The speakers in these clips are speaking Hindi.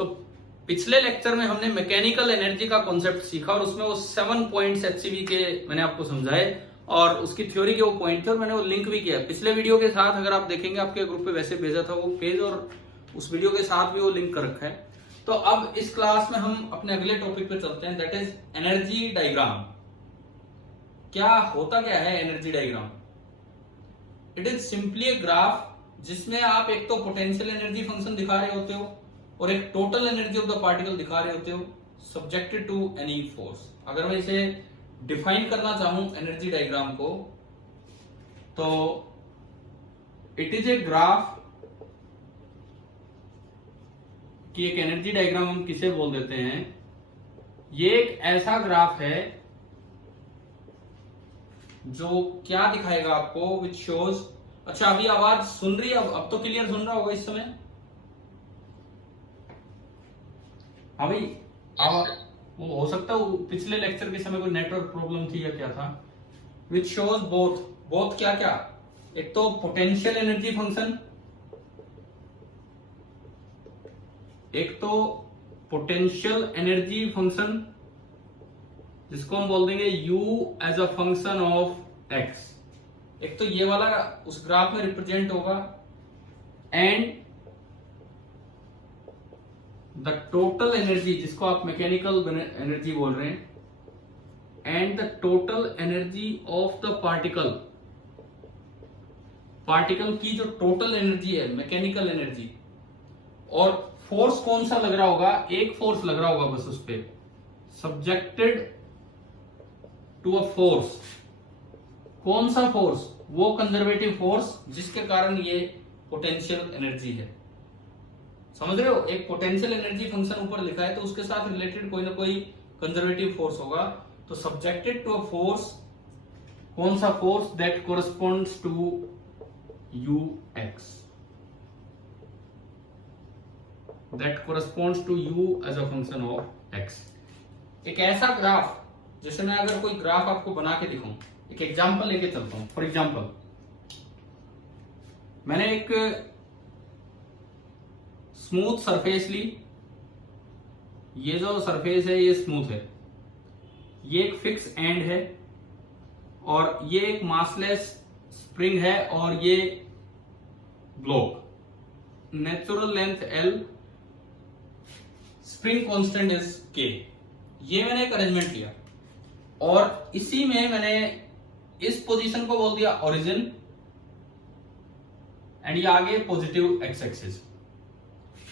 तो पिछले लेक्चर में हमने मैकेनिकल एनर्जी का कॉन्सेप्ट सीखा और उसमें वो 7 पॉइंट्स एचसीवी के मैंने आपको समझाए और उसकी थ्योरी के वो पॉइंट थे और मैंने वो लिंक भी किया पिछले वीडियो के साथ। अगर आप देखेंगे आपके ग्रुप पे वैसे भेजा था वो पेज और उस वीडियो के साथ भी वो लिंक कर रखा है। तो अब इस क्लास में हम अपने अगले टॉपिक पे चलते हैं, दैट इज एनर्जी डायग्राम। क्या होता क्या है energy diagram? It is simply a graph जिसमें आप एक तो पोटेंशियल एनर्जी फंक्शन दिखा रहे होते हो और एक total energy of the particle दिखा रहे होते हो सब्जेक्टेड टू एनी फोर्स। अगर मैं इसे डिफाइन करना चाहूं एनर्जी डायग्राम को, तो इट इज ए ग्राफ कि एक एनर्जी डायग्राम हम किसे बोल देते हैं, ये एक ऐसा ग्राफ है जो क्या दिखाएगा आपको, विच शोज। अच्छा अभी आवाज सुन रही है? अब तो क्लियर सुन रहा होगा इस समय। हाँ भाई वो हो सकता है पिछले लेक्चर के समय कोई नेटवर्क प्रॉब्लम थी या क्या था। विच शोज बोथ क्या क्या, एक तो पोटेंशियल एनर्जी फंक्शन, एक तो पोटेंशियल एनर्जी फंक्शन जिसको हम बोल देंगे u as a function of x। एक तो ये वाला उस ग्राफ में रिप्रेजेंट होगा एंड द टोटल एनर्जी जिसको आप मैकेनिकल एनर्जी बोल रहे हैं and the total energy of the particle की जो टोटल एनर्जी है मैकेनिकल एनर्जी। और फोर्स कौन सा लग रहा होगा, एक फोर्स लग रहा होगा बस उस पे, सब्जेक्टेड टू अ फोर्स। कौन सा फोर्स? वो कंजर्वेटिव फोर्स जिसके कारण ये पोटेंशियल एनर्जी है। समझ रहे हो? एक पोटेंशियल एनर्जी फंक्शन ऊपर लिखा है तो उसके साथ रिलेटेड कोई ना कोई कंजर्वेटिव फोर्स होगा। तो सब्जेक्टेड टू अ फोर्स, कौन सा force? That corresponds to ux, that corresponds to u as a function of x। एक ऐसा ग्राफ, जैसे मैं अगर कोई ग्राफ आपको बना के दिखाऊं, एक एग्जांपल लेके चलता हूं। फॉर एग्जांपल मैंने एक स्मूथ सरफेस ली, ये जो सरफेस है ये स्मूथ है, ये एक फिक्स एंड है और ये एक मासलेस स्प्रिंग है और ये block, natural length L, spring constant is K। ये मैंने एक अरेंजमेंट लिया और इसी में मैंने इस पोजीशन को बोल दिया ओरिजिन एंड ये आगे पॉजिटिव एक्स एक्सिस।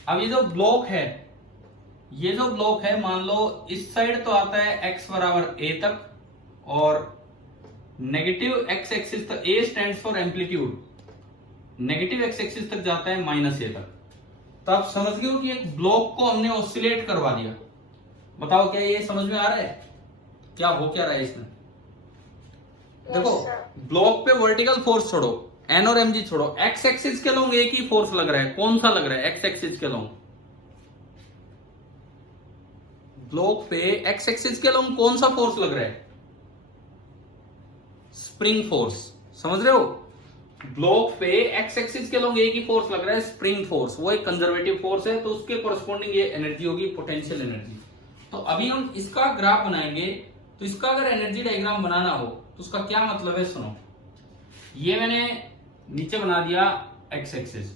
अब ये जो ब्लॉक है, मान लो इस साइड तो आता है x बराबर a तक और नेगेटिव x एक्सिस तक, a stands for amplitude, negative x axis तक जाता है -a तक। तो आप समझ गए हो कि एक ब्लॉक को हमने ऑसिलेट करवा दिया। बताओ क्या ये समझ में आ रहा है? क्या हो क्या रहा है इसमें? देखो ब्लॉक पे वर्टिकल फोर्स छोड़ो, एन और एम जी छोड़ो, एक्स एक्सिस के लोग एक ही फोर्स लग रहा है। कौन सा लग रहा है? एक्स एक्सिस के लोग। ब्लॉक पे एक्स एक्सिस के लोग कौन सा फोर्स लग रहा है? Spring force. समझ रहे हो? ब्लॉक पे एक्स एक्सिस के लोग एक ही फोर्स लग रहा है, स्प्रिंग फोर्स। वो एक कंजर्वेटिव फोर्स है तो उसके कोरस्पॉन्डिंग ये एनर्जी होगी पोटेंशियल एनर्जी। तो अभी हम इसका ग्राफ बनाएंगे। तो इसका अगर एनर्जी डायग्राम बनाना हो तो उसका क्या मतलब है, सुनो। ये मैंने नीचे बना दिया एक्स एक्सिस,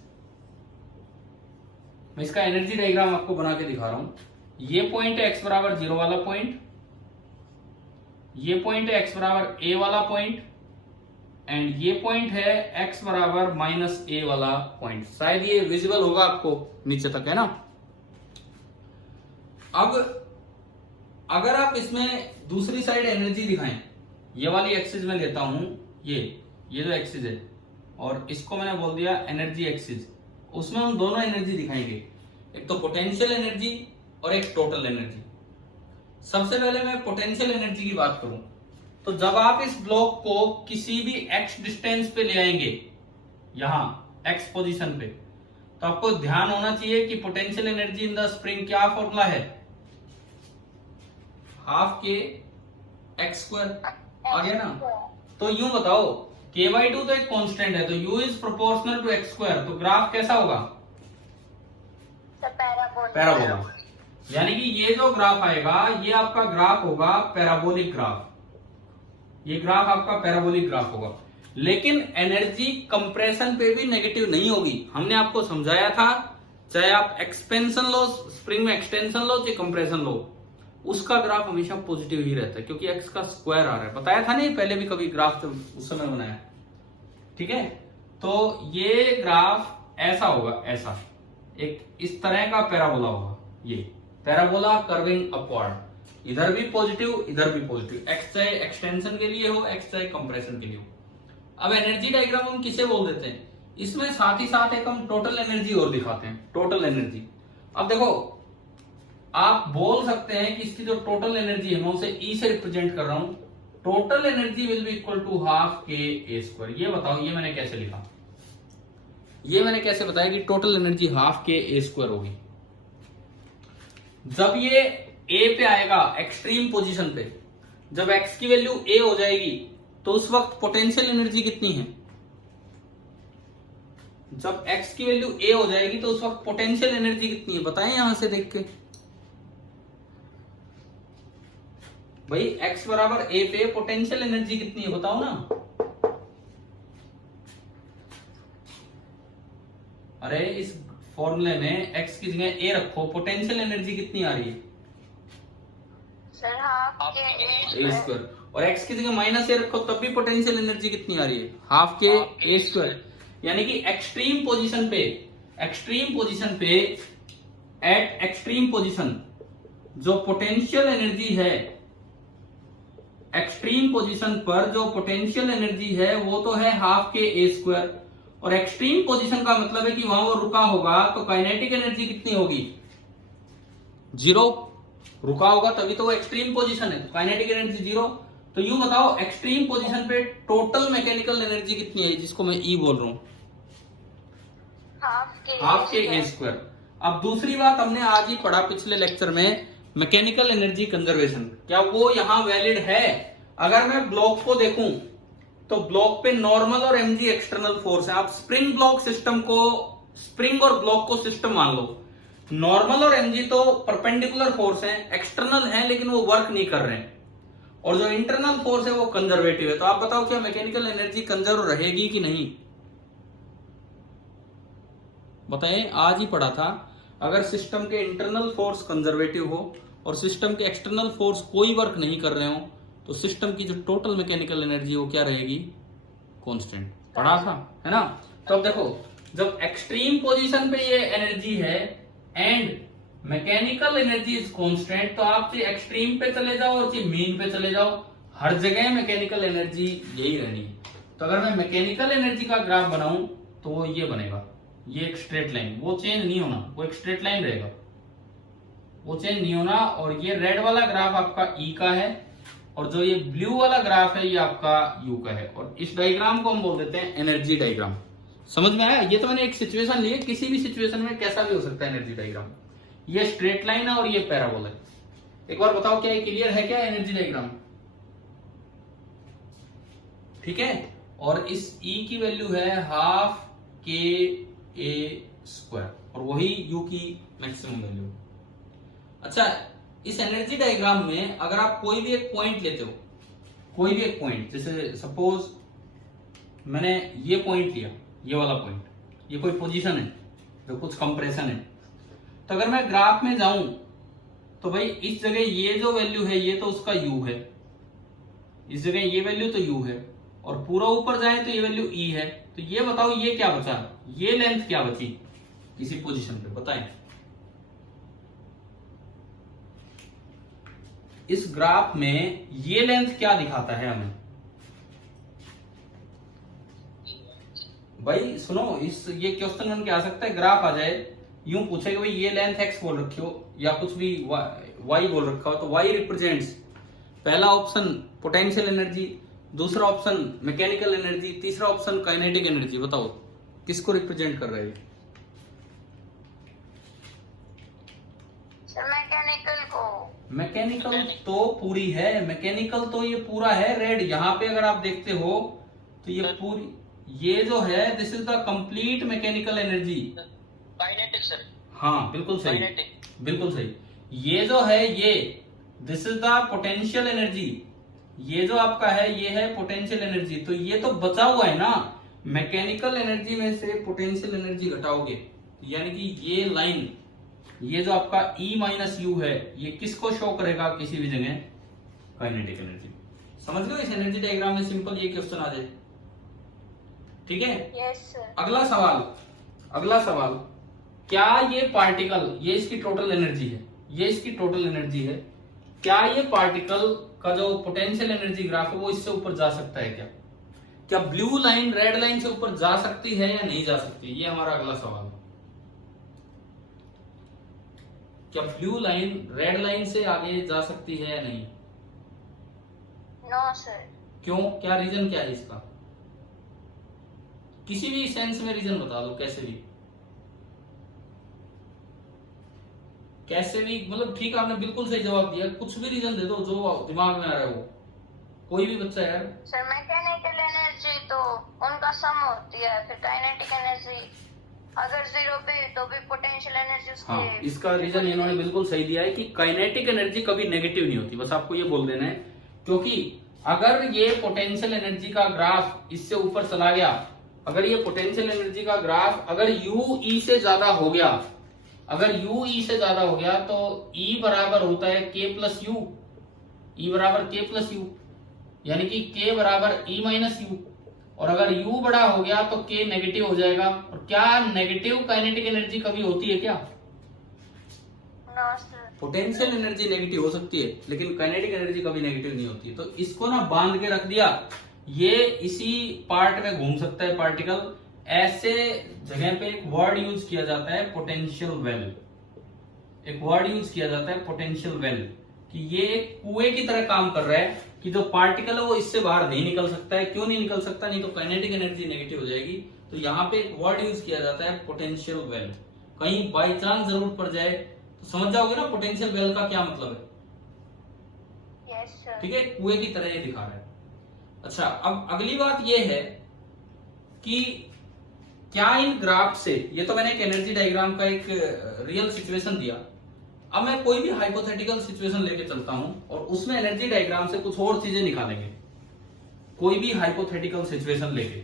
मैं इसका एनर्जी डायग्राम आपको बना के दिखा रहा हूं। ये पॉइंट है x बराबर 0 वाला पॉइंट, ये पॉइंट है x बराबर a वाला पॉइंट एंड ये पॉइंट है x बराबर -a वाला पॉइंट। शायद ये विजिबल होगा आपको नीचे तक, है ना? अब अगर आप इसमें दूसरी साइड एनर्जी दिखाएं, ये वाली एक्सिस में लेता हूं, ये जो एक्सिस है और इसको मैंने बोल दिया एनर्जी एक्सिस, उसमें हम दोनों एनर्जी दिखाएंगे, एक तो पोटेंशियल एनर्जी और एक टोटल एनर्जी। सबसे पहले मैं पोटेंशियल एनर्जी की बात करूं तो जब आप इस ब्लॉक को किसी भी x डिस्टेंस पे ले आएंगे, यहां x पोजीशन पे, तो आपको ध्यान होना चाहिए कि potential energy in the spring क्या फॉर्मूला है, हाफ के एक्स स्क्वायर। आ गया ना? तो यूं बताओ k/2 तो एक कांस्टेंट है तो u is proportional to x square, तो ग्राफ कैसा होगा? पैराबोला। यानी कि ये जो ग्राफ आएगा ये आपका ग्राफ होगा पैराबोलिक ग्राफ, ये ग्राफ आपका पैराबोलिक ग्राफ होगा। लेकिन एनर्जी कंप्रेशन पे भी नेगेटिव नहीं होगी। हमने आपको समझाया था, चाहे आप एक्सपेंशन लो, स्प्रिंग में एक्सटेंशन लो, चाहे कंप्रेशन लो, उसका ग्राफ हमेशा पॉजिटिव ही रहता है, क्योंकि एक्स का स्क्वायर आ रहा है। बताया था नहीं पहले भी कभी ग्राफ जब उस समय बनाया, ठीक है। तो ये ग्राफ ऐसा होगा, ऐसा एक इस तरह का पैराबोला होगा, ये पैराबोला कर्विंग अपवर्ड, इधर भी पॉजिटिव इधर भी पॉजिटिव, एक्स चाहे एक्सटेंशन के लिए हो, एक्स चाहे कंप्रेशन के लिए हो। अब एनर्जी डायग्राम हम किसे बोल देते हैं, इसमें साथ ही साथ एक हम टोटल एनर्जी और दिखाते हैं, टोटल एनर्जी। अब देखो आप बोल सकते हैं कि इसकी जो टोटल एनर्जी है मैं उसे ई से रिप्रेजेंट कर रहा हूं, total energy will be equal to half के ए स्क्वायर। ये बताओ ये मैंने कैसे लिखा, ये मैंने कैसे बताया कि टोटल एनर्जी हाफ के ए स्क्वायर होगी। जब ये ए पे आएगा एक्सट्रीम पोजीशन पे, जब एक्स की वैल्यू ए हो जाएगी तो उस वक्त पोटेंशियल एनर्जी कितनी है, जब एक्स की वैल्यू ए हो जाएगी तो उस वक्त पोटेंशियल एनर्जी कितनी है, बताएं यहां से देख के भाई। एक्स बराबर ए पे पोटेंशियल एनर्जी कितनी है बताओ ना। अरे इस फॉर्मूले में एक्स की जगह ए रखो, पोटेंशियल एनर्जी कितनी आ रही है सर हाफ के ए स्क्वायर, और एक्स की जगह माइनस ए रखो तब भी पोटेंशियल एनर्जी कितनी आ रही है, हाफ के ए स्क्वायर। यानी कि एक्सट्रीम पोजीशन पे, एक्सट्रीम पोजीशन पे, एट एक्सट्रीम पोजीशन जो पोटेंशियल एनर्जी है, एक्सट्रीम पोजीशन पर जो पोटेंशियल एनर्जी है वो तो है हाफ के ए स्क्वायर, और एक्सट्रीम पोजीशन का मतलब है कि वहां वो रुका होगा तो काइनेटिक एनर्जी कितनी होगी, जीरो। रुका होगा तभी तो वो एक्सट्रीम पोजीशन है, काइनेटिक एनर्जी जीरो। तो यूं बताओ एक्सट्रीम पोजीशन पे टोटल मैकेनिकल एनर्जी कितनी है, जिसको मैं ई बोल रहा हूं, हाफ के ए स्क्वायर। अब दूसरी बात हमने आज ही पढ़ा पिछले लेक्चर में, मैकेनिकल एनर्जी कंजर्वेशन, क्या वो यहां वैलिड है। अगर मैं ब्लॉक को देखूं तो ब्लॉक पे नॉर्मल और एमजी एक्सटर्नल फोर्स है। आप स्प्रिंग ब्लॉक सिस्टम को, स्प्रिंग और ब्लॉक को सिस्टम मान लो, नॉर्मल और एमजी तो परपेंडिकुलर फोर्स है, एक्सटर्नल है लेकिन वो वर्क नहीं कर रहे हैं, और जो इंटरनल फोर्स है वो कंजर्वेटिव है। तो आप बताओ क्या मैकेनिकल एनर्जी कंजर्व रहेगी कि नहीं, बताएं। आज ही पढ़ा था, अगर सिस्टम के इंटरनल फोर्स कंजर्वेटिव हो और सिस्टम के एक्सटर्नल फोर्स कोई वर्क नहीं कर रहे हो तो सिस्टम की जो टोटल मैकेनिकल एनर्जी वो क्या रहेगी, कांस्टेंट। पढ़ा था, है ना। तो अब देखो जब एक्सट्रीम पोजीशन पे ये एनर्जी है and mechanical energy is constant, तो आप चाहे एक्सट्रीम पे चले जाओ और चाहे मीन पे चले जाओ, हर जगह मैकेनिकल एनर्जी यही रहनी है। तो अगर मैं मैकेनिकल एनर्जी का ग्राफ बनाऊं तो वो ये बनेगा, ये एक स्ट्रेट लाइन, वो चेंज नहीं होना, वो एक स्ट्रेट लाइन रहेगा, वो चेंज नहीं होना। और ये रेड वाला ग्राफ आपका ई का है और जो ये ब्लू वाला ग्राफ है ये आपका यू का है, और इस डायग्राम को हम बोल देते हैं एनर्जी डायग्राम। समझ में आया। ये तो मैंने एक सिचुएशन ली है, किसी भी सिचुएशन में कैसा भी हो सकता है एनर्जी डायग्राम। ये स्ट्रेट लाइन है और ये पैराबोला है। एक बार बताओ क्या ये क्लियर है क्या एनर्जी डायग्राम, ठीक है। और इस ई की वैल्यू है हाफ के ए स्क्वायर और वही यू की मैक्सिमम वैल्यू। अच्छा, इस एनर्जी डायग्राम में अगर आप कोई भी एक पॉइंट लेते हो, कोई भी एक पॉइंट, जैसे सपोज मैंने ये पॉइंट लिया, ये वाला पॉइंट, ये कोई पोजीशन है जो कुछ कंप्रेशन है, तो अगर मैं ग्राफ में जाऊं तो भाई इस जगह ये जो वैल्यू है ये तो उसका u है, इस जगह ये वैल्यू तो u है, और पूरा ऊपर जाए तो ये वैल्यू e है। तो ये बताओ ये क्या बचा, ये लेंथ क्या बची किसी पोजीशन पे, बताएं। इस ग्राफ में ये लेंथ क्या दिखाता है हमें, भाई सुनो, इस ये क्वेश्चन बन के आ सकता है, ग्राफ आ जाए यूं पूछेगा भाई ये लेंथ x बोल रखी हो या कुछ भी y बोल रखा हो, तो y रिप्रेजेंट्स पहला ऑप्शन पोटेंशियल एनर्जी, दूसरा ऑप्शन मैकेनिकल एनर्जी, तीसरा ऑप्शन काइनेटिक एनर्जी। बताओ किसको रिप्रेजेंट कर रहे हैं, मैकेनिकल को। मैकेनिकल तो पूरी है, मैकेनिकल तो ये पूरा है रेड। यहाँ पे अगर आप देखते हो तो ये पूरी, ये जो है this is the complete mechanical energy. Kinetic sir. हाँ बिल्कुल सही, काइनेटिक। बिल्कुल सही। ये जो है ये this is the potential energy, ये जो आपका है ये है पोटेंशियल एनर्जी। तो ये तो बचा हुआ है ना, मैकेनिकल एनर्जी में से पोटेंशियल एनर्जी घटाओगे, यानी कि ये लाइन, ये जो आपका E माइनस यू है, ये किसको शो करेगा किसी भी जगह? Kinetic energy. समझ लो इस एनर्जी डायग्राम में सिंपल ये क्वेश्चन आ जाए, ठीक है। Yes sir. अगला सवाल, अगला सवाल, क्या ये पार्टिकल, ये इसकी टोटल एनर्जी है, ये इसकी टोटल एनर्जी है, क्या ये पार्टिकल का जो पोटेंशियल एनर्जी ग्राफ है वो इससे ऊपर जा सकता है क्या? क्या ब्लू लाइन रेड लाइन से ऊपर जा सकती है या नहीं जा सकती? ये हमारा अगला सवाल है। क्या ब्लू लाइन रेड लाइन से आगे जा सकती है या नहीं? No sir. क्यों, क्या रीजन क्या है इसका? किसी भी सेंस में रीजन बता दो, कैसे भी, कैसे भी, मतलब ठीक है आपने बिल्कुल सही जवाब दिया, कुछ भी रीजन दे दो जो दिमाग में आ रहा है वो, कोई भी बच्चा यार। सर मैकेनिकल एनर्जी तो उनका सम होती है, फिर काइनेटिक एनर्जी अगर जीरो पे तो भी पोटेंशियल एनर्जी उसके। हाँ, इसका रीजन इन्होंने बिल्कुल सही दिया है कि काइनेटिक एनर्जी कभी नेगेटिव नहीं होती, बस आपको ये बोल देना है। क्योंकि अगर ये पोटेंशियल एनर्जी का ग्राफ इससे ऊपर चला गया, अगर ये पोटेंशियल एनर्जी का ग्राफ अगर यू ई से ज्यादा हो गया, अगर यू ई से ज्यादा हो गया तो ई बराबर होता है के प्लस यू, ई बराबर के प्लस यू, यानी कि के बराबर ई माइनस यू। और अगर u बड़ा हो गया तो k नेगेटिव हो जाएगा। और क्या नेगेटिव काइनेटिक एनर्जी कभी होती है क्या? No sir. Potential energy negative हो सकती है लेकिन काइनेटिक एनर्जी कभी नेगेटिव नहीं होती है। तो इसको ना बांध के रख दिया, ये इसी पार्ट में घूम सकता है पार्टिकल। ऐसे जगह पे एक वर्ड यूज किया जाता है पोटेंशियल वेल, एक वर्ड यूज किया जाता है पोटेंशियल वेल, कि ये एक कुएं की तरह काम कर रहा है कि जो पार्टिकल है वो इससे बाहर नहीं निकल सकता है। क्यों नहीं निकल सकता? नहीं तो काइनेटिक एनर्जी नेगेटिव हो जाएगी। तो यहाँ पे एक वर्ड यूज किया जाता है पोटेंशियल वेल। कहीं बाई चांस जरूरत पड़ जाए तो समझ जाओगे ना पोटेंशियल वेल का क्या मतलब है। Yes sir. ठीक है, कुएं की तरह ये दिखा रहा है। अच्छा, अब अगली बात ये है कि क्या इन ग्राफ से, ये तो मैंने एक एनर्जी डायग्राम का एक रियल सिचुएशन दिया, अब मैं कोई भी हाइपोथेटिकल सिचुएशन लेके चलता हूं और उसमें एनर्जी डायग्राम से कुछ और चीजें निकालेंगे। कोई भी हाइपोथेटिकल सिचुएशन लेके,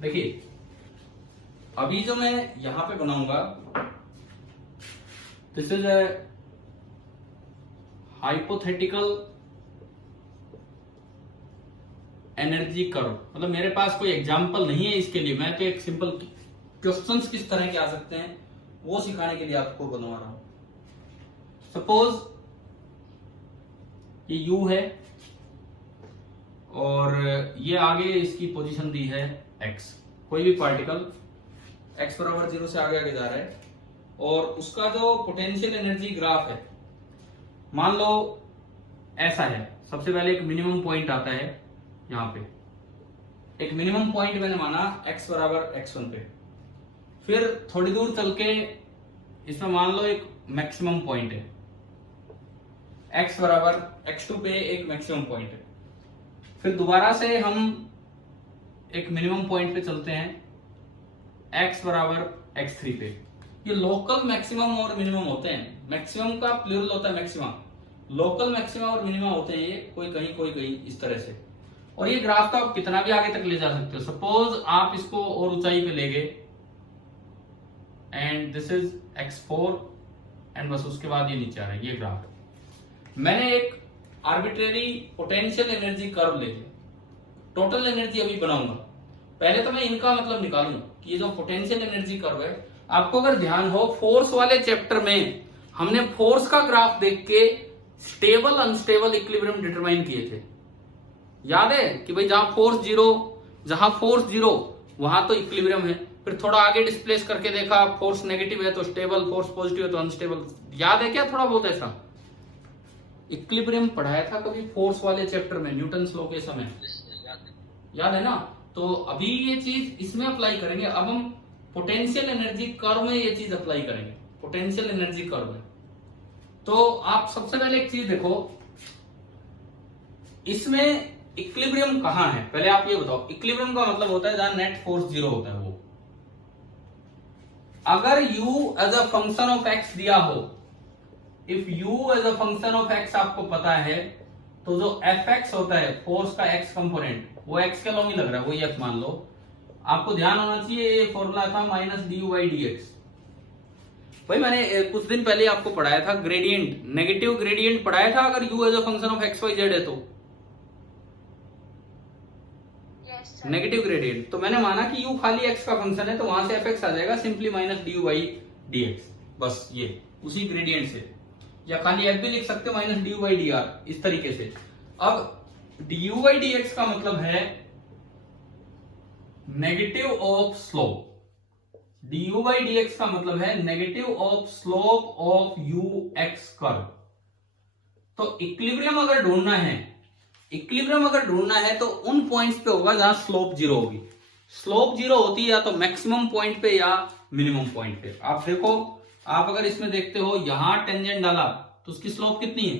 देखिए अभी जो मैं यहां पे बनाऊंगा, this is a hypothetical energy curve. मतलब मेरे पास कोई एग्जाम्पल नहीं है इसके लिए, मैं तो एक सिंपल क्वेश्चंस किस तरह के आ सकते हैं वो सिखाने के लिए आपको बनवा रहा हूं। सपोज ये u है और ये आगे इसकी पोजीशन दी है x, कोई भी पार्टिकल x बराबर 0 से आगे आगे जा रहा है और उसका जो पोटेंशियल एनर्जी ग्राफ है मान लो ऐसा है। सबसे पहले एक मिनिमम पॉइंट आता है, यहाँ पे एक मिनिमम पॉइंट मैंने माना x बराबर x1 पे, फिर थोड़ी दूर चल के इसमें मान लो एक मैक्सिमम पॉइंट है, x बराबर x2 पे एक मैक्सिमम पॉइंट है, फिर दोबारा से हम एक मिनिमम पॉइंट पे चलते हैं x बराबर x3 पे। ये लोकल मैक्सिमम और मिनिमम होते हैं, मैक्सिमम का प्लूरल होता है मैक्सिमा, लोकल मैक्सिमा और मिनिमा होते हैं ये, कोई कहीं इस तरह से। और ये ग्राफ तो आप कितना भी आगे तक ले जा सकते हो। सपोज आप इसको और ऊंचाई पे ले गए and this is x4 and बस उसके बाद ये नीचे आ रहा है ये ग्राफ। मैंने एक आर्बिट्रेरी पोटेंशियल एनर्जी कर्व ले लिया, टोटल एनर्जी अभी बनाऊंगा। पहले तो मैं इनका मतलब निकालूं कि ये जो पोटेंशियल एनर्जी कर्व है, आपको अगर ध्यान हो फोर्स वाले चैप्टर में हमने फोर्स का ग्राफ देख के स्टेबल अनस्टेबल इक्विलिब्रियम डिटरमाइन किए थे। याद है कि भाई जहां फोर्स जीरो वहां तो इक्विलिब्रियम है, फिर थोड़ा आगे डिस्प्लेस करके देखा फोर्स नेगेटिव है तो स्टेबल, फोर्स पॉजिटिव है तो अनस्टेबल। याद है क्या थोड़ा बहुत ऐसा इक्विलिब्रियम पढ़ाया था कभी फोर्स वाले चैप्टर में न्यूटन्स लॉ के समय? याद है ना? तो अभी ये चीज इसमें अप्लाई करेंगे। अब हम पोटेंशियल एनर्जी कर्व में ये चीज अप्लाई करेंगे, पोटेंशियल एनर्जी कर्व में। तो आप सबसे पहले एक चीज देखो इसमें इक्विलिब्रियम कहाँ है, पहले आप ये बताओ। इक्विलिब्रियम का मतलब होता है जहां नेट फोर्स जीरो होता है वो। अगर u as a function of x दिया हो, if u as a function of x आपको पता है, तो जो fx होता है फोर्स का x कंपोनेंट, वो x के लॉन्ग ही लग रहा है, वो f मान लो। आपको ध्यान होना चाहिए ये फॉर्मूला था माइनस du/dx। भाई मैंने कुछ दिन पहले आपको पढ़ाया था ग्रेडियंट, नेगेटिव ग्रेडियंट पढ़ाया था अगर u as a function of x y z है तो नेगेटिव ग्रेडियंट। तो मैंने माना कि u खाली x का फंक्शन है तो वहां से fx आ जाएगा सिंपली माइनस du/dx, बस ये उसी ग्रेडियंट से। या खाली f भी लिख सकते हो माइनस du/dr, इस तरीके से। अब du/dx का मतलब है नेगेटिव ऑफ स्लोप, du/dx का मतलब है negative of slope of ux curve. तो इक्विलिब्रियम अगर ढूंढना है, इक्विलिब्रियम अगर ढूंढना है तो उन पॉइंट्स पे होगा जहां स्लोप जीरो होगी। स्लोप जीरो होती है या तो मैक्सिमम पॉइंट पे या मिनिमम पॉइंट पे। आप देखो, आप अगर इसमें देखते हो यहां टेंजेंट डाला तो उसकी स्लोप कितनी है,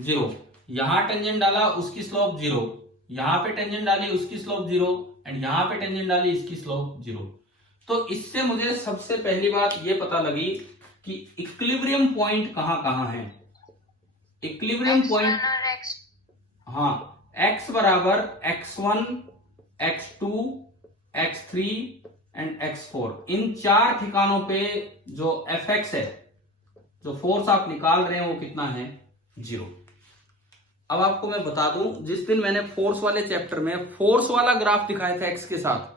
जीरो। यहां टेंजेंट डाला उसकी स्लोप जीरो, यहां पे टेंजेंट डाली उसकी स्लोप जीरो, एंड यहां पे टेंजेंट डाली इसकी स्लोप जीरो। तो इससे मुझे सबसे पहली बात ये पता लगी कि इक्विलिब्रियम पॉइंट कहां कहां है। इक्विलिब्रियम पॉइंट, हाँ, x बराबर x1, x2, x3 and x4, इन चार ठिकानों पे जो fx है, जो फोर्स आप निकाल रहे हैं वो कितना है, जीरो। अब आपको मैं बता दूं, जिस दिन मैंने फोर्स वाले चैप्टर में फोर्स वाला ग्राफ दिखाया था x के साथ,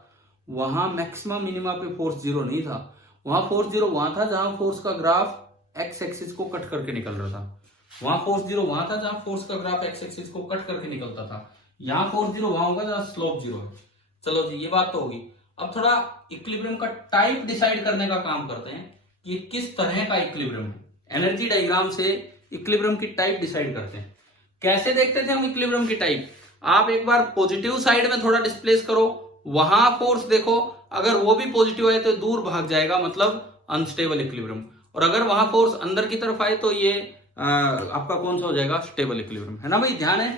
वहां मैक्सिमम मिनिमा पे फोर्स जीरो नहीं था। वहां फोर्स जीरो वहां था जहां फोर्स का ग्राफ x एक्सिस को कट करके निकल रहा था। वहां फोर्स जीरो वहां था जहां फोर्स का ग्राफ x एक्सिस को कट करके निकलता था। यहां फोर्स जीरो वहां होगा जहां स्लोप जीरो है। चलो जी, ये बात तो होगी। अब थोड़ा इक्विलिब्रियम का टाइप डिसाइड करने का काम करते हैं कि किस तरह का इक्विलिब्रियम है। एनर्जी डायग्राम से इक्विलिब्रियम की टाइप डिसाइड करते हैं। कैसे देखते थे हम इक्विलिब्रियम की टाइप? आप एक बार पॉजिटिव साइड में थोड़ा डिस्प्लेस करो, वहां फोर्स देखो, अगर वो भी पॉजिटिव है तो दूर भाग जाएगा, मतलब अनस्टेबल इक्विलिब्रियम। और अगर वहां फोर्स अंदर की तरफ आए तो ये आपका कौन सा हो जाएगा, स्टेबल इक्विलिब्रियम, है ना भाई, ध्यान है?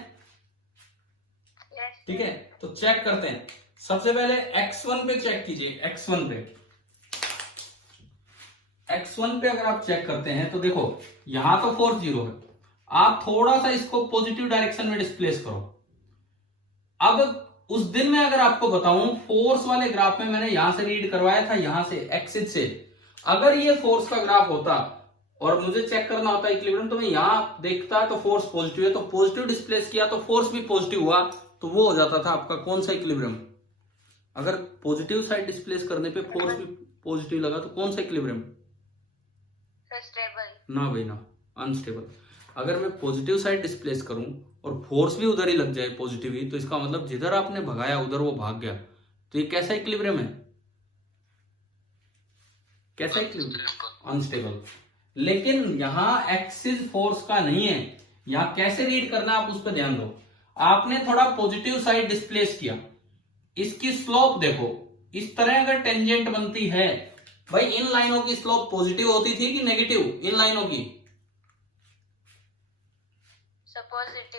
ठीक है, तो चेक करते हैं। सबसे पहले x1 पे चेक कीजिए। x1 पे अगर आप चेक करते हैं तो देखो यहां तो फोर्स जीरो है, आप थोड़ा सा इसको पॉजिटिव डायरेक्शन में डिस्प्लेस करो। अब उस दिन में अगर आपको बताऊं, फोर्स वाले ग्राफ में मैंने यहां से रीड करवाया था, यहां से एक्सिस से। अगर ये फोर्स का ग्राफ होता और मुझे चेक करना होता इक्विलिब्रियम, तो मैं यहां देखता तो फोर्स पॉजिटिव है, तो पॉजिटिव डिस्प्लेस किया तो फोर्स भी पॉजिटिव हुआ, तो वो हो जाता था आपका कौन सा इक्विलिब्रियम। अगर पॉजिटिव साइड डिस्प्लेस करने पे फोर्स भी पॉजिटिव लगा तो कौन सा इक्विलिब्रियम? स्टेबल। ना भाई ना, अनस्टेबल। अगर मैं पॉजिटिव साइड डिस्प्लेस करूं और फोर्स भी उधर ही लग जाए पॉजिटिव ही, तो इसका मतलब जिधर आपने भगाया उधर वो भाग गया, तो ये कैसा इक्विलिब्रियम है? कैसा इक्विलिब्रियम? अनस्टेबल। लेकिन यहां एक्सिस फोर्स का नहीं है, यहां कैसे रीड करना आप उस पर ध्यान दो। आपने थोड़ा पॉजिटिव साइड डिस्प्लेस किया, इसकी स्लोप देखो, इस तरह अगर टेंजेंट बनती है, भाई इन लाइनों की स्लोप पॉजिटिव होती थी कि नेगेटिव? इन लाइनों की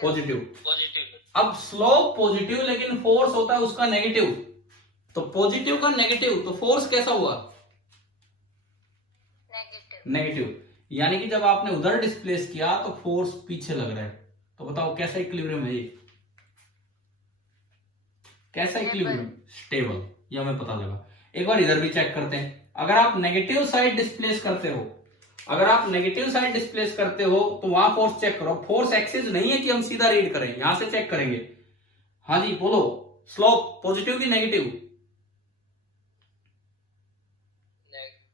पॉजिटिव। अब स्लोप पॉजिटिव लेकिन फोर्स होता है उसका नेगेटिव, तो पॉजिटिव का नेगेटिव, तो फोर्स कैसा हुआ? नेगेटिव। यानी कि जब आपने उधर डिस्प्लेस किया तो फोर्स पीछे लग रहा है। तो बताओ कैसा इक्विलिब्रियम है ये? कैसा इक्विलिब्रियम? स्टेबल। ये हमें पता लगा। एक बार इधर भी चेक करते हैं। अगर आप नेगेटिव साइड डिस्प्लेस करते हो, अगर आप नेगेटिव साइड डिस्प्लेस करते हो तो वहां फोर्स चेक करो। फोर्स एक्सिस नहीं है कि हम सीधा रीड करें, यहां से चेक करेंगे। हाँ जी बोलो, स्लोप पॉजिटिव की नेगेटिव?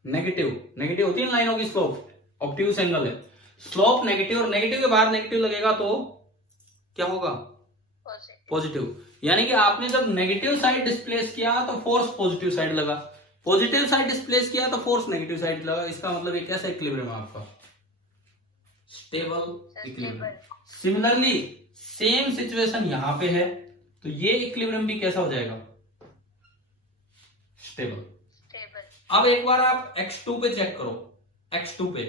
नेगेटिव। नेगेटिव होती है इन लाइनों की स्लोप, ऑब्ट्यूज एंगल है। स्लोप नेगेटिव, और नेगेटिव के बाहर नेगेटिव लगेगा तो क्या होगा? पॉजिटिव। यानी कि आपने जब नेगेटिव साइड डिस्प्लेस किया तो फोर्स पॉजिटिव साइड लगा, पॉजिटिव साइड डिस्प्लेस किया तो फोर्स नेगेटिव साइड लगा। इसका मतलब ये कैसा इक्विलिब्रियम है आपका? Stable equilibrium. Similarly same situation यहां पे है, तो ये इक्विलिब्रियम भी कैसा हो जाएगा? स्टेबल। अब एक बार आप x2 पे चेक करो। x2 पे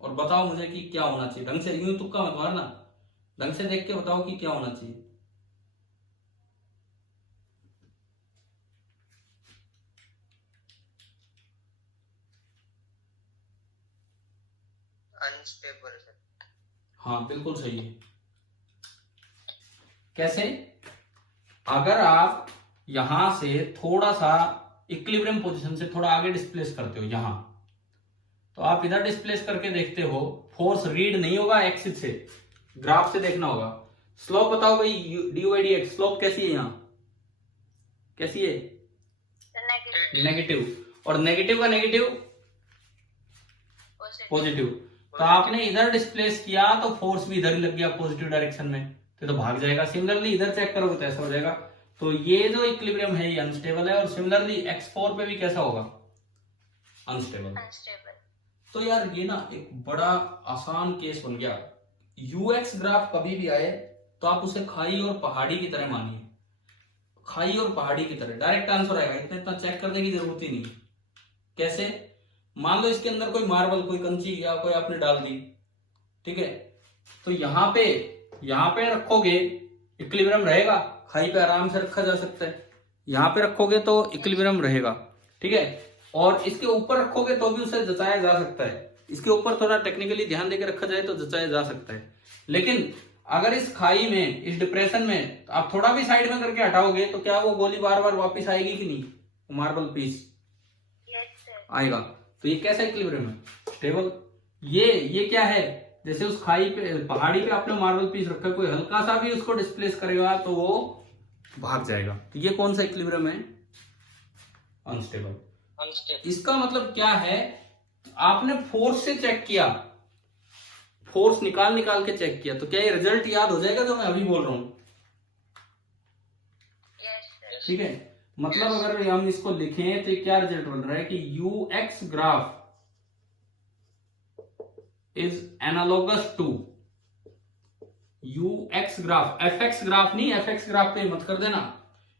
और बताओ मुझे कि क्या होना चाहिए। ढंग से, यूं तुक्का मत मारना, ढंग से देख के बताओ कि क्या होना चाहिए। Unstable sir. हाँ बिल्कुल सही है। कैसे? अगर आप यहां से थोड़ा सा इक्विलिब्रियम पोजीशन से थोड़ा आगे डिस्प्लेस करते हो यहां, तो आप इधर डिस्प्लेस करके देखते हो, फोर्स रीड नहीं होगा एक्सिस से, ग्राफ से देखना होगा। स्लोप बताओ भाई, D by D x slope कैसी है यहाँ, कैसी है? नेगेटिव। और नेगेटिव का नेगेटिव पॉजिटिव। तो आपने इधर डिस्प्लेस किया तो फोर्स भी इधर ही लग गया पॉजिटिव डायरेक्शन में, तो भाग जाएगा। सिमिलरली इधर चेक करोगे तो ऐसा हो जाएगा। तो ये जो इक्विलिब्रियम है ये अनस्टेबल है, और सिमिलरली x4 पे भी कैसा होगा? अनस्टेबल। तो यार ये ना एक बड़ा आसान केस बन गया। यूएक्स ग्राफ कभी भी आए तो आप उसे खाई और पहाड़ी की तरह मानिए, खाई और पहाड़ी की तरह डायरेक्ट आंसर आएगा, इतना चेक करने की जरूरत ही नहीं। कैसे? मान लो इसके अंदर कोई मार्बल, कोई कंची या कोई आपने डाल दी, ठीक है, तो यहां पे रखोगे इक्विलिब्रियम रहेगा, खाई पे आराम से रखा जा सकता है। यहां पे रखोगे तो इक्विलिब्रियम रहेगा, ठीक है, और इसके ऊपर रखोगे तो भी उसे जचाया जा सकता है। इसके ऊपर थोड़ा टेक्निकली ध्यान देकर रखा जाए तो जचाया जा सकता है। लेकिन अगर इस खाई में, इस डिप्रेशन में आप थोड़ा भी साइड में करके हटाओगे तो क्या वो गोली बार बार वापिस आएगी कि नहीं? मार्बल पीस आएगा। तो ये कैसा इक्विलिब्रियम है? स्टेबल। ये क्या है? जैसे उस खाई पे, पहाड़ी पे आपने मार्बल पीस रखा, कोई हल्का सा भी उसको डिस्प्लेस करेगा तो वो भाग जाएगा। तो ये कौन सा इक्विलिब्रियम है? अनस्टेबल। इसका मतलब क्या है? आपने फोर्स से चेक किया, फोर्स निकाल के चेक किया, तो क्या ये रिजल्ट याद हो जाएगा जो मैं अभी बोल रहा हूं? ठीक है, मतलब अगर हम इसको लिखें तो क्या रिजल्ट बन रहा है कि UX graph is analogous to UX graph, FX graph नहीं, एफएक्स ग्राफ पे मत कर देना,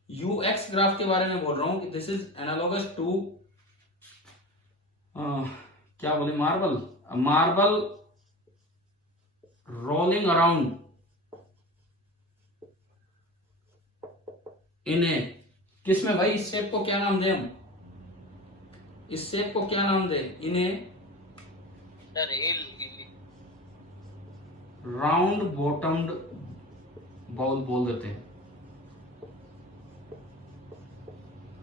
यूएक्स ग्राफ के बारे में बोल रहा हूं कि दिस इज एनालोगस टू क्या बोले, मार्बल रोलिंग अराउंड इन ए, किसमें भाई? इस शेप को क्या नाम दें हम? इस शेप को क्या नाम दे? इन ए राउंड बॉटम्ड बाउल बोल देते हैं।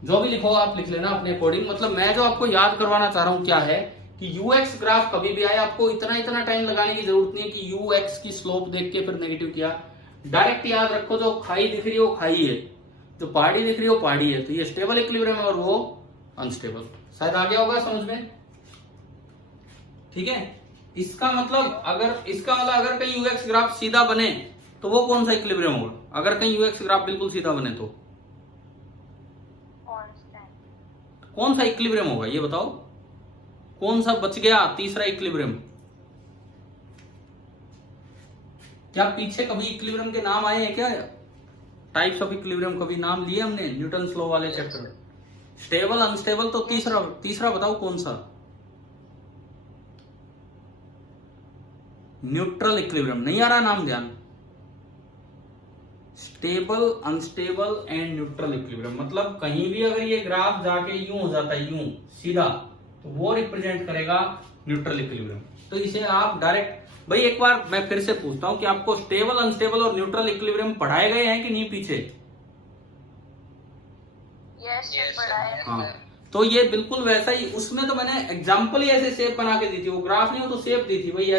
जो भी लिखो आप लिख लेना अपने अकॉर्डिंग। मतलब मैं जो आपको याद करवाना चाह रहा हूं क्या है कि यूएक्स ग्राफ कभी भी आए आपको इतना टाइम लगाने की जरूरत नहीं है कि यूएक्स की स्लोप देख के फिर नेगेटिव किया। डायरेक्ट याद रखो, जो खाई दिख रही है वो खाई है, जो पहाड़ी दिख रही है वो पहाड़ी है। तो ये स्टेबल इक्विलिब्रियम है और वो अनस्टेबल। शायद आ गया होगा समझ में? ठीक है, इसका मतलब अगर कहीं यूएक्स ग्राफ सीधा बने तो वो कौन सा इक्विलिब्रियम होगा? अगर कहीं यूएक्स ग्राफ बिल्कुल सीधा बने तो कौन सा इक्विलिब्रियम होगा? ये बताओ, कौन सा बच गया तीसरा इक्विलिब्रियम? क्या पीछे कभी इक्विलिब्रियम के नाम आए हैं क्या? टाइप्स ऑफ इक्विलिब्रियम कभी नाम लिए हमने न्यूटन लॉ वाले चैप्टर में? स्टेबल, अनस्टेबल, तो तीसरा बताओ कौन सा? Neutral equilibrium. नहीं आ रहा नाम ध्यान? Stable, unstable and neutral equilibrium. मतलब कहीं भी अगर ये ग्राफ जाके यूं हो जाता है, यूं सीधा, तो वो रिप्रेजेंट करेगा न्यूट्रल इक्विलिब्रियम। तो इसे आप डायरेक्ट, भाई एक बार मैं फिर से पूछता हूं कि आपको स्टेबल, अनस्टेबल और न्यूट्रल इक्विलिब्रियम पढ़ाए गए हैं कि नहीं पीछे? हाँ, तो ये बिल्कुल वैसा ही, उसमें तो मैंने एग्जाम्पल ही ऐसे शेप बना के दी थी, वो ग्राफ नहीं, वो तो शेप दी थी भाई,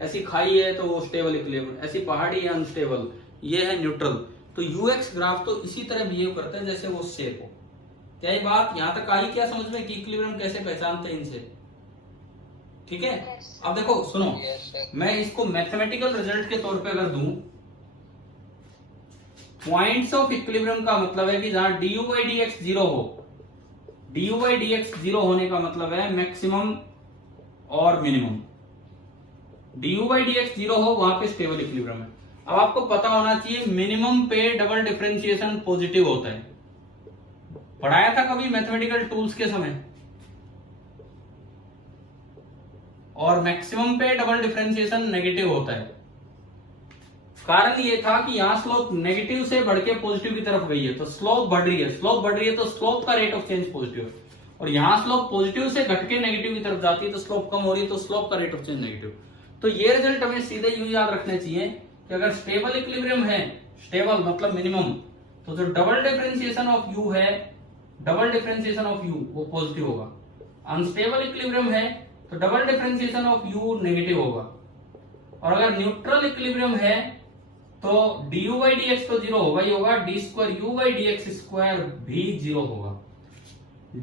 ऐसी खाई है तो वो स्टेबल इक्विलिब्रियम, ऐसी पहाड़ी है अनस्टेबल, ये है न्यूट्रल। तो यूएक्स ग्राफ तो इसी तरह बिहेव करता है जैसे वो शेप हो। क्या ये बात यहां तक आई क्या समझ में कि इक्विलिब्रियम कैसे पहचानते हैं इनसे? ठीक है, अब देखो सुनो, मैं इसको मैथमेटिकल रिजल्ट के तौर पे अगर दूं, पॉइंट्स ऑफ इक्विलिब्रियम का मतलब है कि जहां D U by D X zero हो, D U by D X zero होने का मतलब है मैक्सिमम और minimum. D U by D X zero हो वहां पे स्टेबल इक्विलिब्रियम है। अब आपको पता होना चाहिए मिनिमम पे डबल डिफरेंशिएशन पॉजिटिव होता है। पढ़ाया था कभी मैथमेटिकल टूल्स के समय? और मैक्सिमम पे डबल डिफरेंशिएशन नेगेटिव होता है। कारण ये था कि यहाँ स्लोप नेगेटिव से बढ़ के पॉजिटिव की तरफ गई है, तो स्लोप बढ़ रही है, स्लोप बढ़ रही है तो स्लोप का रेट ऑफ चेंज पॉजिटिव है। और यहाँ स्लोप पॉजिटिव से घट के नेगेटिव की तरफ जाती है तो स्लोप कम हो रही है, तो स्लोप का रेट ऑफ चेंज नेगेटिव। तो ये रिजल्ट हमें सीधे यूं याद रखने चाहिए कि अगर स्टेबल इक्विलिब्रियम है, स्टेबल मतलब मिनिमम, तो जो डबल डिफरेंशिएशन ऑफ यू है, डबल डिफरेंशिएशन ऑफ यू वो पॉजिटिव होगा। अनस्टेबल इक्विलिब्रियम है तो double differentiation of you negative होगा। और अगर न्यूट्रल इक्विलिब्रियम है तो du by dx तो जीरो होगा ही होगा, d square u by dx square भी जीरो होगा।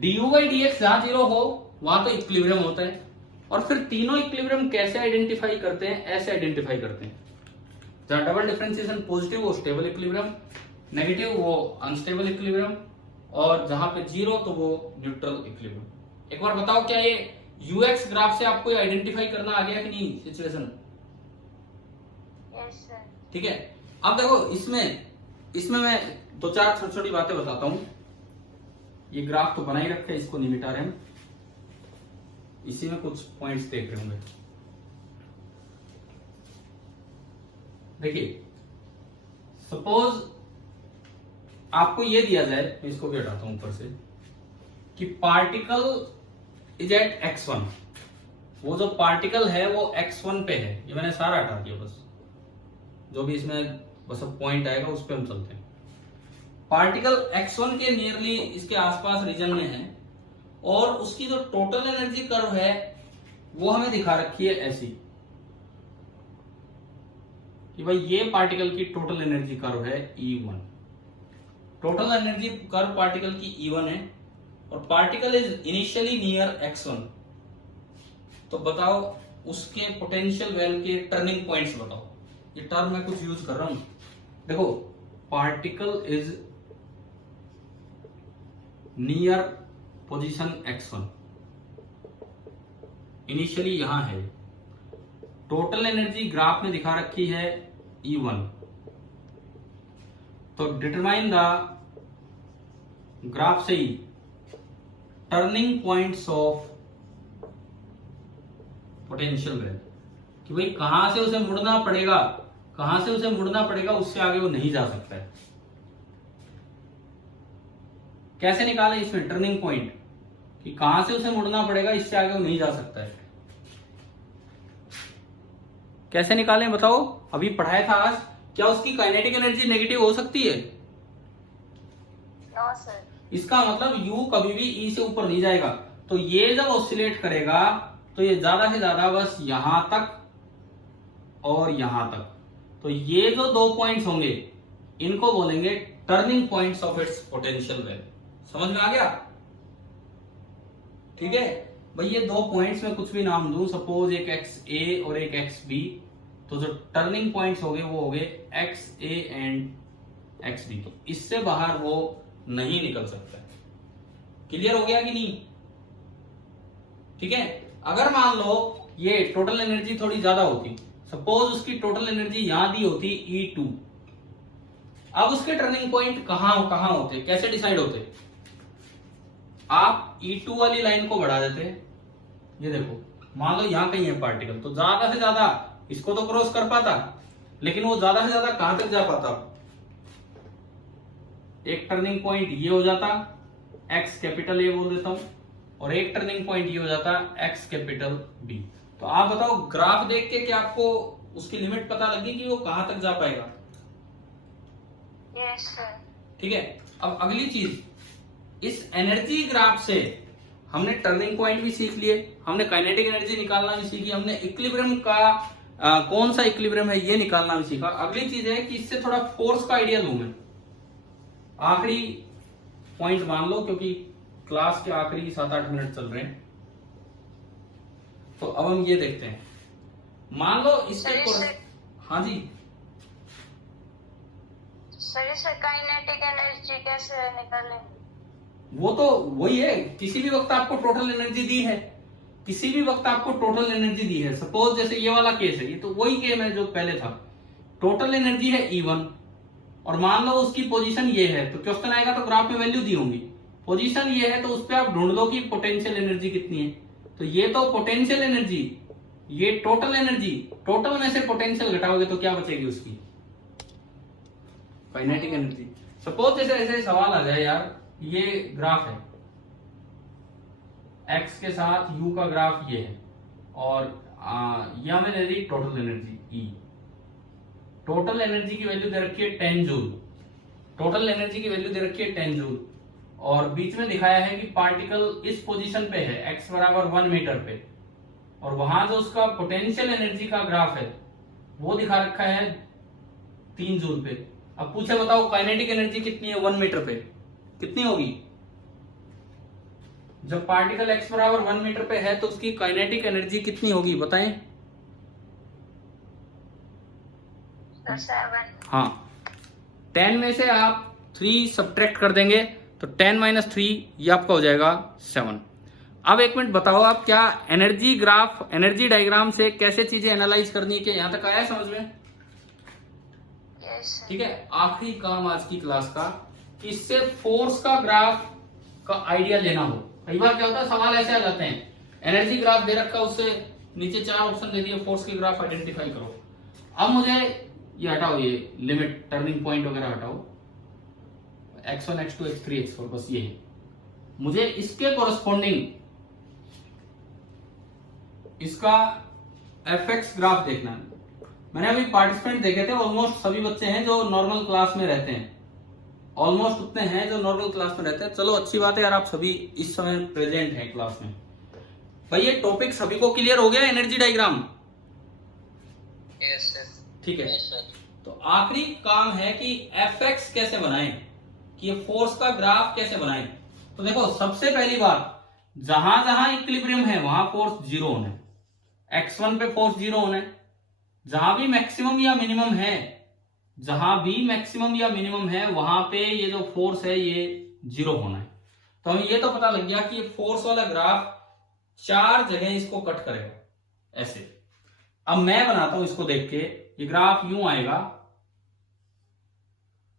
du by dx जहां जीरो हो वहां तो इक्विलिब्रियम होता है। और फिर तीनों इक्विलिब्रियम कैसे आइडेंटिफाई करते हैं? ऐसे आइडेंटिफाई करते हैं, जहां डबल डिफरेंशिएशन पॉजिटिव वो स्टेबल इक्विलिब्रियम, नेगेटिव वो अनस्टेबल इक्विलिब्रियम, और जहां पे जीरो तो वो न्यूट्रल इक्विलिब्रियम। एक बार बताओ, क्या ये यूएक्स ग्राफ से आपको आइडेंटिफाई करना आ गया कि नहीं सिचुएशन? Yes sir. ठीक है, अब देखो इसमें मैं दो चार छोटी छोटी बातें बताता हूं। ये ग्राफ तो बना ही रखे, इसको नहीं मिटा रहे हम, इसी में कुछ पॉइंट्स देख रहे होंगे। देखिए, सपोज आपको ये दिया जाए, मैं इसको भी हटाता हूं ऊपर से, कि पार्टिकल इज एट x1। वो जो पार्टिकल है वो x1 पे है, ये मैंने सारा हटा दिया, बस जो भी इसमें बस अब पॉइंट आएगा उस पर हम चलते हैं। पार्टिकल x1 के नियरली इसके आसपास रीजन में है, और उसकी जो टोटल एनर्जी कर्व है वो हमें दिखा रखी है ऐसी, कि भाई ये पार्टिकल की टोटल एनर्जी कर्व है E1। Total energy curve particle की E1 है, और particle is initially near x1। तो बताओ उसके पोटेंशियल वेल के टर्निंग पॉइंट्स बताओ। ये टर्म मैं कुछ यूज कर रहा हूं, देखो, particle is near position x1, initially यहां है, टोटल एनर्जी ग्राफ में दिखा रखी है E1। तो डिटरमाइन द ग्राफ से ही turning points of potential well, कि भाई कहां से उसे मुड़ना पड़ेगा, कहां से उसे मुड़ना पड़ेगा, उससे आगे वो नहीं जा सकता है। कैसे निकालें इसमें टर्निंग पॉइंट, कि कहां से उसे मुड़ना पड़ेगा, इससे आगे वो नहीं जा सकता है। कैसे निकालें बताओ? अभी पढ़ाया था आज, क्या उसकी काइनेटिक एनर्जी नेगेटिव हो सकती है? No sir. इसका मतलब u कभी भी E से ऊपर नहीं जाएगा। तो ये जब ऑसिलेट करेगा तो ये ज्यादा से ज्यादा बस यहां तक और यहां तक। तो ये जो दो पॉइंट्स होंगे इनको बोलेंगे turning points of its potential well. समझ में आ गया? ठीक है भाई, ये दो पॉइंट्स में कुछ भी नाम दूं, सपोज एक XA और एक XB, तो जो टर्निंग पॉइंट्स होंगे वो होंगे XA एंड XB। तो इससे बाहर वो नहीं निकल सकता। क्लियर हो गया कि नहीं? ठीक है, अगर मान लो ये टोटल एनर्जी थोड़ी ज्यादा होती, सपोज उसकी टोटल एनर्जी यहां दी होती E2, अब उसके टर्निंग पॉइंट कहां होते, कैसे डिसाइड होते? आप E2 वाली लाइन को बढ़ा देते, ये देखो, मान लो यहां कहीं है पार्टिकल, तो ज्यादा से ज्यादा इसको तो क्रॉस कर पाता, लेकिन वो ज्यादा से ज्यादा कहां तक जा पाता? एक टर्निंग पॉइंट ये हो जाता, X कैपिटल A बोल देता हूं, और एक टर्निंग पॉइंट ये हो जाता X कैपिटल B। तो आप बताओ, ग्राफ देख के क्या आपको उसकी लिमिट पता लगी कि वो कहां तक जा पाएगा? Yes sir. ठीक है, अब अगली चीज, इस एनर्जी ग्राफ से हमने टर्निंग पॉइंट भी सीख लिए, हमने काइनेटिक एनर्जी निकालना भी सीखी, हमने इक्विलिब्रियम का कौन सा इक्विलिब्रियम है ये निकालना भी सीखा। अगली चीज है कि इससे थोड़ा फोर्स का आइडिया लूं मैं। आखिरी पॉइंट मान लो, क्योंकि क्लास के आखिरी 7-8 मिनट चल रहे हैं, तो अब हम ये देखते हैं। मान लो इससे हाँ जी सर, इससे काइनेटिक एनर्जी कैसे निकालें? वो तो वही है, किसी भी वक्त आपको टोटल एनर्जी दी है, किसी भी वक्त आपको टोटल एनर्जी दी है। सपोज जैसे ये वाला केस है, ये तो वही केस है जो पहले था, टोटल एनर्जी है E1, और मान लो उसकी पोजीशन ये है, तो क्वेश्चन आएगा तो ग्राफ में वैल्यू दी होंगी। पोजीशन ये है तो उस पर आप ढूंढ लो कि पोटेंशियल एनर्जी कितनी है। तो ये तो पोटेंशियल एनर्जी ये टोटल एनर्जी, टोटल में से पोटेंशियल घटाओगे तो क्या बचेगी उसकी, काइनेटिक एनर्जी। सपोज जैसे ऐसे सवाल आ जाए यार, ये ग्राफ है एक्स के साथ यू का ग्राफ ये है, और यहां में दे दी total energy E. Total energy की वैल्यू दे रखी है 10 जूल, टोटल एनर्जी की वैल्यू दे रखी है 10 जूल, और बीच में दिखाया है कि पार्टिकल इस पोजीशन पे है x बराबर 1 मीटर पे, और वहां जो उसका पोटेंशियल एनर्जी का ग्राफ है वो दिखा रखा है 3 जूल पे। अब पूछे बताओ काइनेटिक एनर्जी कितनी है 1 मीटर पे, कितनी होगी? जब पार्टिकल x बराबर 1 मीटर पे है तो उसकी काइनेटिक एनर्जी कितनी होगी बताएं? 7। हाँ, 10 में से आप 3 सब्ट्रैक्ट कर देंगे तो 10 माइनस 3 ये आपका हो जाएगा 7। अब एक मिनट बताओ आप, क्या एनर्जी ग्राफ, एनर्जी डायग्राम से कैसे चीजें एनालाइज करनी है, यहां तक आया समझ में? ठीक है, आखिरी काम आज की क्लास का, इससे फोर्स का ग्राफ का आइडिया लेना हो। कई बार क्या होता है सवाल ऐसे आ जाते हैं, एनर्जी ग्राफ दे रखा, उससे नीचे 4 ऑप्शन दे दिए, फोर्स की ग्राफ आइडेंटिफाई करो। अब मुझे ये हटाओ, ये लिमिट टर्निंग पॉइंट वगैरह हटाओ, x1 x2 x3 x4 बस ये है। मुझे इसके कोरस्पॉन्डिंग इसका fx ग्राफ देखना है। मैंने अभी पार्टिसिपेंट देखे थे, ऑलमोस्ट सभी बच्चे हैं जो नॉर्मल क्लास में रहते हैं, ऑलमोस्ट उतने हैं जो नॉर्मल क्लास में रहते हैं। चलो अच्छी बात है यार, आप सभी इस समय प्रेजेंट हैं क्लास में। भाई ये टॉपिक सभी को क्लियर हो गया, एनर्जी डायग्राम? Yes sir. ठीक है, तो आखिरी काम है कि fx कैसे बनाएं, कि ये फोर्स का ग्राफ कैसे बनाएं। तो देखो सबसे पहली बात, जहां जहां इक्विलिब्रियम है वहां फोर्स 0 होना है, x1 पे फोर्स 0 होना है। जहां भी मैक्सिमम या मिनिमम है, जहां भी मैक्सिमम या मिनिमम है वहां पे ये जो फोर्स है ये 0 होना है। तो हमें ये तो पता लग गया कि ये फोर्स वाला ग्राफ 4 जगह इसको कट करेगा ऐसे। अब मैं बनाता हूं इसको देख के, ये ग्राफ यूं आएगा,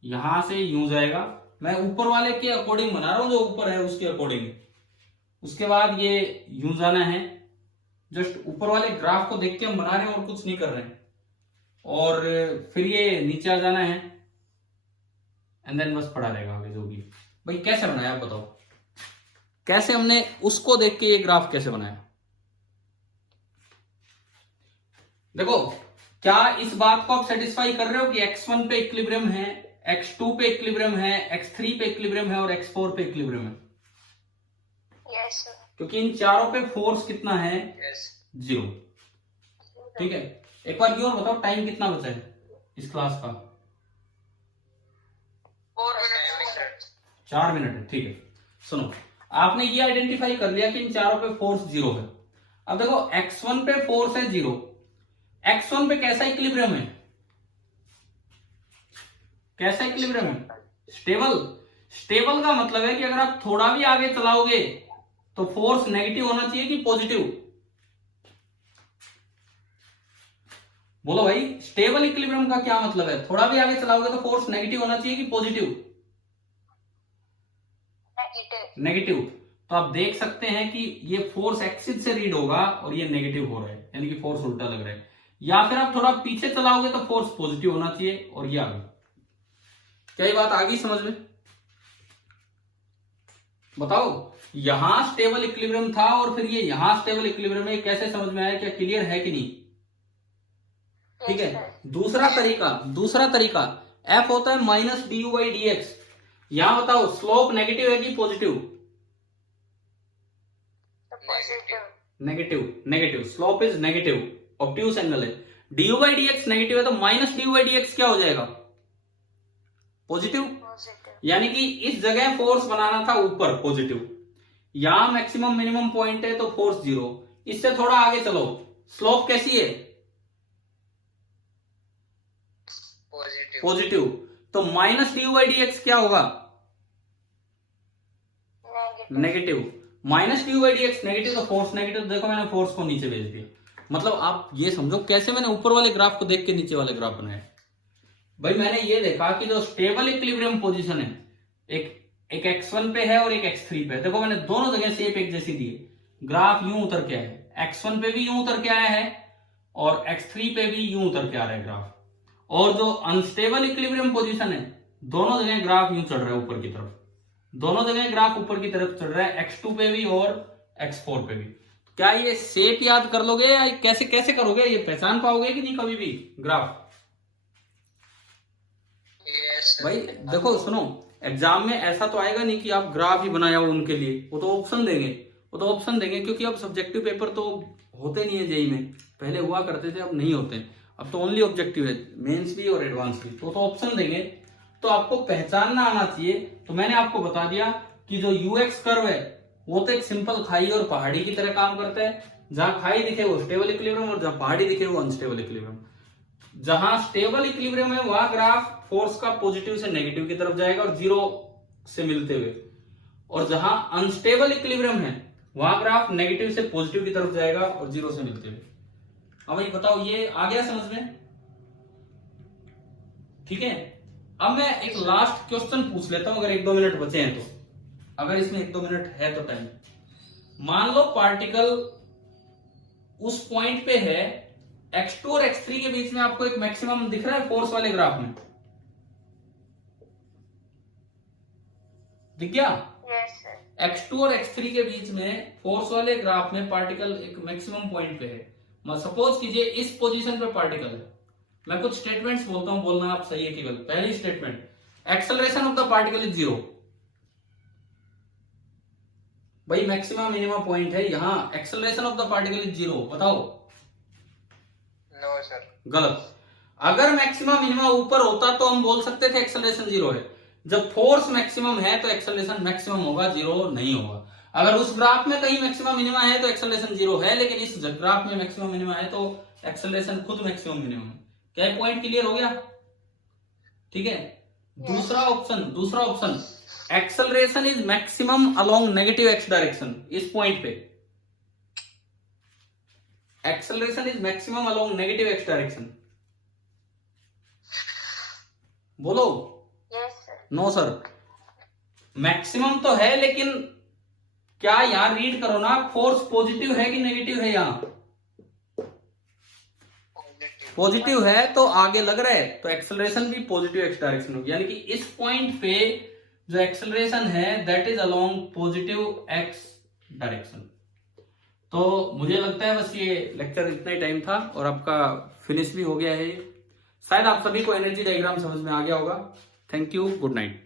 यहां से यूं जाएगा, मैं ऊपर वाले के अकॉर्डिंग बना रहा हूं, जो ऊपर है उसके अकॉर्डिंग। उसके बाद ये यूं जाना है, जस्ट ऊपर वाले ग्राफ को देख के हम बना रहे हैं और कुछ नहीं कर रहे हैं। और फिर ये नीचे आ जाना है, एंड देन बस पड़ा रहेगा आगे जो भी। भाई कैसे बनाया आप बताओ, कैसे हमने उसको देख के ये ग्राफ कैसे बनाया? देखो, क्या इस बात को आप सेटिस्फाई कर रहे हो कि x1 पे इक्विलिब्रियम है, x2 पे इक्विलिब्रियम है, x3 पे इक्विलिब्रियम है और x4 पे इक्विलिब्रियम है? Yes sir. क्योंकि इन चारों पे फोर्स कितना है? 0। ठीक है, एक बार ये और बताओ टाइम कितना बचा है इस क्लास का? 4 मिनट है। ठीक है, सुनो, आपने ये आइडेंटिफाई कर लिया कि इन चारों पे फोर्स 0 है। अब देखो x1 पे फोर्स है 0, x1 पे कैसा इक्विलिब्रियम है? कैसा इक्विलिब्रियम है? स्टेबल। स्टेबल का मतलब है कि अगर आप थोड़ा भी आगे चलाओगे तो फोर्स नेगेटिव होना चाहिए कि पॉजिटिव? बोलो भाई, स्टेबल इक्विलिब्रियम का क्या मतलब है? थोड़ा भी आगे चलाओगे तो फोर्स नेगेटिव होना चाहिए कि पॉजिटिव? नेगेटिव। तो आप देख सकते हैं कि ये फोर्स एक्सिस से रीड होगा और ये नेगेटिव हो रहा है, यानी कि फोर्स उल्टा लग रहा है। या फिर आप थोड़ा पीछे चलाओगे तो फोर्स पॉजिटिव होना चाहिए और ये आगे। क्या ये बात आ गई समझ में? बताओ, यहां स्टेबल इक्विलिब्रियम था और फिर ये यहां स्टेबल इक्विलिब्रियम है, कैसे समझ में आया? क्या क्लियर है कि नहीं? ठीक है, दूसरा तरीका F होता है माइनस du/dx। यहां बताओ स्लोप नेगेटिव है कि positive? Negative. Slope is negative, obtuse angle है। du/dx नेगेटिव है तो माइनस du/dx क्या हो जाएगा? पॉजिटिव। यानी कि इस जगह फोर्स बनाना था ऊपर पॉजिटिव, यहां मैक्सिमम मिनिमम पॉइंट है तो फोर्स 0। इससे थोड़ा आगे चलो, स्लोप कैसी है? पॉजिटिव। तो माइनस du/dx क्या होगा? नेगेटिव। माइनस du/dx नेगेटिव तो फोर्स नेगेटिव। देखो मैंने फोर्स को नीचे भेज दिया। मतलब आप ये समझो कैसे मैंने ऊपर वाले ग्राफ को देख के नीचे वाले ग्राफ बनाए। भाई मैंने ये देखा कि जो स्टेबल इक्विलिब्रियम पोजीशन है, एक x1 पे है और एक x3 पे है। देखो मैंने दोनों जगह शेप एक जैसी दी है, ग्राफ यूं उतर के आया है, x1 पे भी यूं उतर के आया है और x3 पे भी यूं उतर के आ रहा है ग्राफ, और जो अनस्टेबल इक्विलिब्रियम पोजीशन है दोनों जगह ग्राफ यूं चढ़ रहा है ऊपर की तरफ, दोनों जगह ग्राफ ऊपर की तरफ चढ़ रहा है, x2 पे भी और x4 पे भी। क्या ये शेप याद कर लोगे या कैसे कैसे करोगे, ये पहचान पाओगे कि नहीं कभी भी ग्राफ? भाई देखो सुनो, एग्जाम में ऐसा तो आएगा नहीं कि आप ग्राफ ही बनाया हो उनके लिए, वो तो ऑप्शन देंगे, वो तो ऑप्शन देंगे, क्योंकि अब सब्जेक्टिव पेपर तो होते नहीं है जेई में, पहले हुआ करते थे अब नहीं होते, अब तो ओनली ऑब्जेक्टिव है, मेंस भी और एडवांस भी, तो ऑप्शन देंगे, तो आपको पहचानना आना चाहिए। तो मैंने आपको बता दिया कि जो यूएक्स कर्व है वो तो एक सिंपल खाई और पहाड़ी की तरह काम करता है, जहां खाई दिखे वो स्टेबल इक्विलिब्रियम और जहां पहाड़ी दिखे वो अनस्टेबल इक्विलिब्रियम। जहां स्टेबल इक्विलिब्रियम है वहां ग्राफ फोर्स का पॉजिटिव से नेगेटिव की तरफ जाएगा और जीरो से मिलते हुए, और जहां अनस्टेबल इक्विलिब्रियम है वहां ग्राफ नेगेटिव से पॉजिटिव की तरफ जाएगा और जीरो से मिलते हुए। अब भाई बताओ ये आ गया समझ में? ठीक है, अब मैं एक लास्ट क्वेश्चन पूछ लेता हूं, अगर 1-2 मिनट बचे हैं तो, अगर इसमें 1-2 मिनट है तो टाइम। मान लो पार्टिकल उस पॉइंट पे है, x2 और x3 के बीच में आपको एक मैक्सिमम दिख रहा है फोर्स वाले ग्राफ में, दिख गया? x2 और x3 के बीच में फोर्स वाले ग्राफ में पार्टिकल एक मैक्सिमम पॉइंट पे है। सपोज कीजिए इस पोजीशन पे पार्टिकल है, मैं कुछ स्टेटमेंट्स बोलता हूं, बोलना आप सही है कि गलत। पहली statement, acceleration of the particle is 0। भाई मैक्सिमम मिनिमम पॉइंट है यहां, acceleration of the particle is 0, बताओ। नो सर, गलत। अगर मैक्सिमम मिनिमम ऊपर होता तो हम बोल सकते थे एक्सेलरेशन 0 है। जब फोर्स मैक्सिमम है तो एक्सेलरेशन मैक्सिमम होगा, 0 नहीं होगा। अगर उस ग्राफ में कहीं मैक्सिमम मिनिमम है तो एक्सेलरेशन 0 है, लेकिन इस ग्राफ में मैक्सिमम मिनिमम है तो एक्सेलरेशन खुद मैक्सिमम मिनिमम है। क्या पॉइंट क्लियर हो गया? ठीक है। दूसरा option acceleration is maximum along negative x direction. इस पॉइंट पे acceleration is maximum along negative x direction. बोलो। नो सर, मैक्सिमम तो है, लेकिन क्या यहां रीड करो ना, फोर्स पॉजिटिव है कि नेगेटिव है? यहां पॉजिटिव है तो आगे लग रहा है, तो एक्सेलरेशन भी पॉजिटिव एक्स डायरेक्शन होगी, यानी कि इस पॉइंट पे जो एक्सेलरेशन है that is along positive x direction. तो मुझे लगता है बस ये लेक्चर इतना ही टाइम था और आपका फिनिश भी हो गया है। शायद आप सभी को एनर्जी डायग्राम समझ में आ गया होगा। Thank you, good night.